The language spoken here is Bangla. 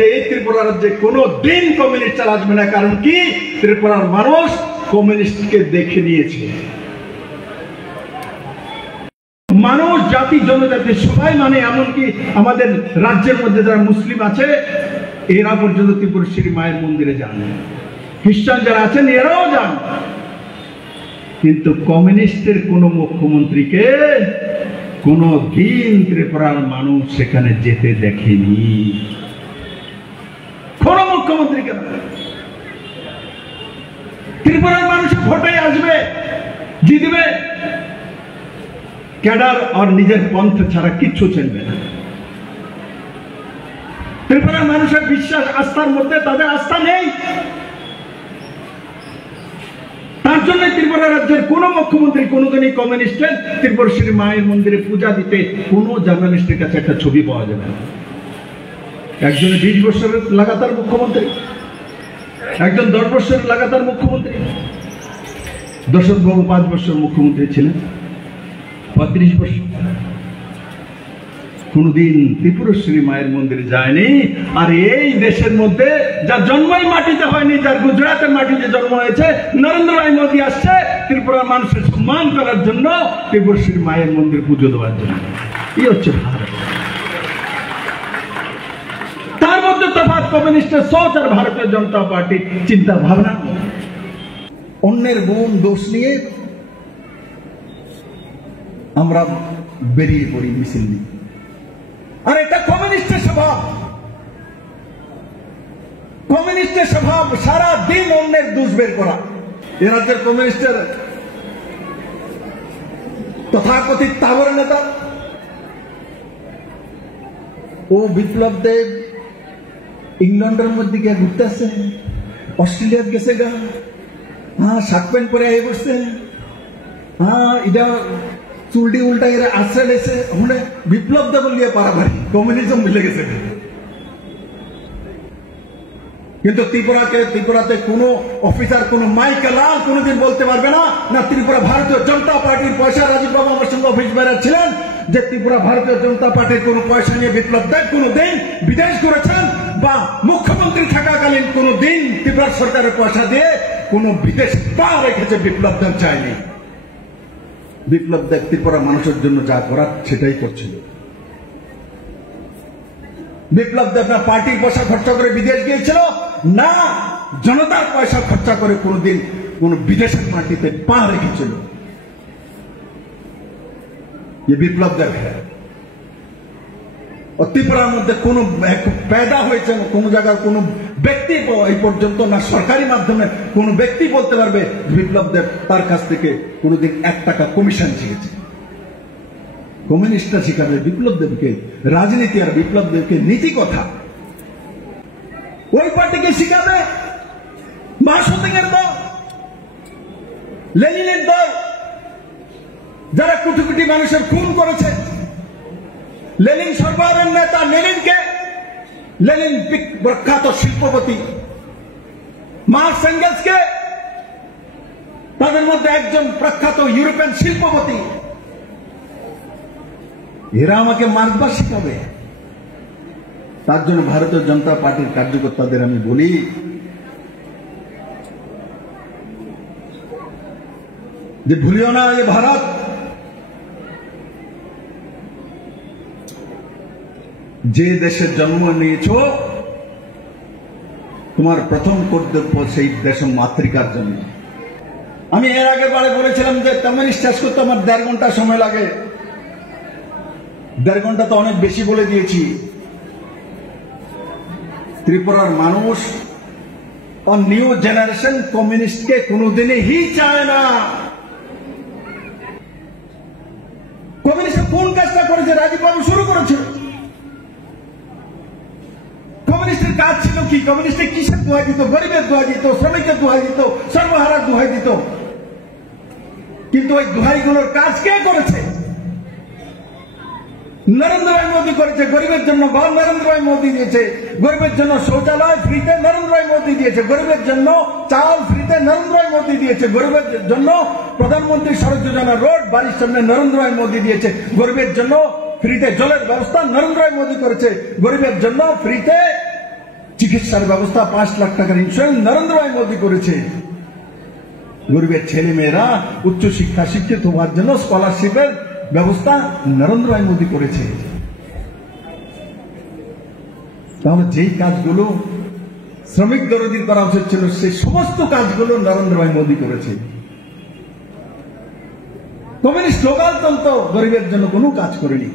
যে এই ত্রিপুরা রাজ্যে কোনো দিন কমিউনিস্ট আসবে না। কারণ কি, ত্রিপুরার মানুষ কমিউনিস্টকে দেখে নিয়েছে। মানুষ, জাতি, জনজাতি সবাই মানে, এমনকি আমাদের রাজ্যের মধ্যে যারা মুসলিম আছে এরা পর্যন্ত ত্রিপুরেশ্বরী মায়ের মন্দিরে যান, খ্রিস্টান যারা আছেন এরাও যান। কিন্তু কমিউনিস্টের কোন মুখ্যমন্ত্রীকে কোন দিন ত্রিপুরার মানুষ সেখানে যেতে দেখেনি, কোন মুখ্যমন্ত্রীকে। ত্রিপুরার মানুষ ভোটে আসবে, জিতবে, ক্যাডার আর নিজের পন্থ ছাড়া কিচ্ছু চলবে না। ত্রিপুরার মানুষের বিশ্বাস, আস্থার মধ্যে তাদের আস্থা নেই। তার জন্য ত্রিপুরা রাজ্যের কোন মুখ্যমন্ত্রী কোনদিনই কমিউনিস্টের ত্রিপুরেশ্বরী মায়ের মন্দিরে পূজা দিতে কোন জার্নালিস্টের কাছে একটা ছবি পাওয়া যাবে না। একজনে 20 বছরের লাগাতার মুখ্যমন্ত্রী, একজন 10 বছরের লাগাতার মুখ্যমন্ত্রী। দশরথ বাবু 5 বছর মুখ্যমন্ত্রী ছিলেন, 35 বছর কোনদিন ত্রিপুরেশ্বরী মায়ের মন্দিরে যায়নি। আর এই দেশের মধ্যে যার জন্মই মাটিতে হয়নি, যার গুজরাটের মাটিতে জন্ম হয়েছে, নরেন্দ্র ভাই মোদী আসছে ত্রিপুরার মানুষের সম্মান করার জন্য, ত্রিপুরেশ্বরী মায়ের মন্দির পুজো দেওয়ার জন্য। এই হচ্ছে ভারত। তার মধ্যে তফাৎ কমিউনিস্টের সোচ আর ভারতীয় জনতা পার্টির চিন্তা ভাবনা। অন্যের গুণ দোষ নিয়ে আমরা বেরিয়ে পড়ি মিছিল নিয়ে, আর এটা কমিউনিস্টের স্বভাব। কমিউনিস্টের স্বভাব সারা দিন অন্যের দোষ বের করা। এ রাজ্যের কমিউনিস্টের তথাকথিত তাবর নেতা ও বিপ্লব দেব ইংল্যান্ডের মধ্যে গিয়ে ঘুরতে আসছে, অস্ট্রেলিয়াত গেছে গা, হ্যাঁ শার্ট প্যান্ট পরে আই বসছে, হ্যাঁ এটা চুলটি উল্টা এরা আশ্রয় লেছে, মানে বিপ্লব দেব লিয়ে পারাভারি কমিউনিজম মিলে গেছে। কিন্তু ত্রিপুরাতে কোনো অফিসার, কোনো মাইকেলাল কোনোদিন বলতে পারবে না না ত্রিপুরা ভারতীয় জনতা পার্টির পয়সা। রাজীব বাবু আমার সঙ্গে অফিস বেড়া ছিলেন যে ত্রিপুরা ভারতীয় জনতা পার্টির কোনো পয়সা নিয়ে বিপ্লব দেব কোনোদিন বিদেশ করেছেন, বা মুখ্যমন্ত্রী থাকাকালীন কোনোদিন ত্রিপুরা সরকারের পয়সা দিয়ে কোনো বিদেশ পা রেখেছে বিপ্লব দেব চায়নি। বিপ্লব দেব ত্রিপুরা মানুষের জন্য যা করার সেটাই করছিল। বিপ্লব দেব না পার্টির পয়সা খরচা করে বিদেশ গিয়েছিল, না জনতার পয়সা খরচা করে কোনদিন কোন বিদেশের মাটিতে পা রেখেছিল। বিপ্লব দেব ত্রিপুরার মধ্যে কোন पैदा হয়েছে কোন জায়গার কোন ব্যক্তি এই পর্যন্ত না সরকারি মাধ্যমে কোন ব্যক্তি বলতে পারবে বিপ্লব দেব তার কাছ থেকে কোনদিন 1 টাকা কমিশন শিখেছে। কমিউনিস্টরা শিখাবে বিপ্লব দেবকে রাজনীতি আর বিপ্লব দেবকে নীতি কথা। ওই পার্টিকে শিখাবে মাসুদিনের দল, লেনিনের দল, যারা কোটি কোটি মানুষের খুন করেছে। লেনিন সর্বারের নেতা লেনিনকে, লেনিন প্রখ্যাত শিল্পপতি, মার্কস এঙ্গেলসকে, তাদের মধ্যে একজন প্রখ্যাত ইউরোপিয়ান শিল্পপতি। এরা আমাকে মার্কসবাদ শিখাবে। তার জন্য ভারতীয় জনতা পার্টির কার্যকর্তাদের আমি বলি, যে ভুলিও না এ ভারত যে দেশে জন্ম নিয়েছো, তোমার প্রথম কর্তব্য সেই দেশ মাতৃকার জন্য। আমি এর আগে বারে বলেছিলাম যে কমিউনিস্ট শেষ করতে আমার 1.5 ঘন্টা সময় লাগে। 1.5 ঘন্টা তো অনেক বেশি বলে দিয়েছি। ত্রিপুরার মানুষ और न्यू जनरेशन कम्युनिस्ट के कोनोदिनই ही চায় না। কমিউনিস্ট কোন কাজটা করেছে? রাজীব বাবু শুরু করেছিল। কমিউনিস্টের কাজ ছিল কি? কমিউনিস্টে কিসের দোহাই দিত? গরিবের দোহাই দিত, শ্রমিকের দোহাই দিত, সর্বহারার দোহাই দিত। কিন্তু ওই দোহাইগুলোর কাজ কে করেছে? নরেন্দ্র ভাই মোদী করেছে। গরিবের জন্য ঘর নরেন্দ্র ভাই মোদী দিয়েছে, গরিবের জন্য শৌচালয় ফ্রিতে নরেন্দ্র ভাই মোদী দিয়েছে, গরিবের জন্য চাল ফ্রিতে নরেন্দ্র ভাই মোদী দিয়েছে, গরিবের জন্য প্রধানমন্ত্রী সড়ক যোজনা রোড বাড়ির সামনে নরেন্দ্র ভাই মোদী দিয়েছে, গরিবের জন্য ফ্রিতে জলের ব্যবস্থা নরেন্দ্র ভাই মোদী করেছে, গরিবের জন্য ফ্রিতে চিকিৎসার ব্যবস্থা, 5 লাখ টাকার ইন্স্যুরেন্স নরেন্দ্র ভাই মোদী করেছে। গরিবের ছেলে মেয়েরা উচ্চ শিক্ষা শিক্ষিত হওয়ার জন্য স্কলারশিপের ব্যবস্থা নরেন্দ্র ভাই মোদী করেছে। তাহলে যেই কাজগুলো শ্রমিক দরদির করা উচিত ছিল, সেই সমস্ত কাজগুলো নরেন্দ্র ভাই মোদী করেছে। কমিউনিস্ট লোকাল দল তো গরিবের জন্য কোনো কাজ করেনি।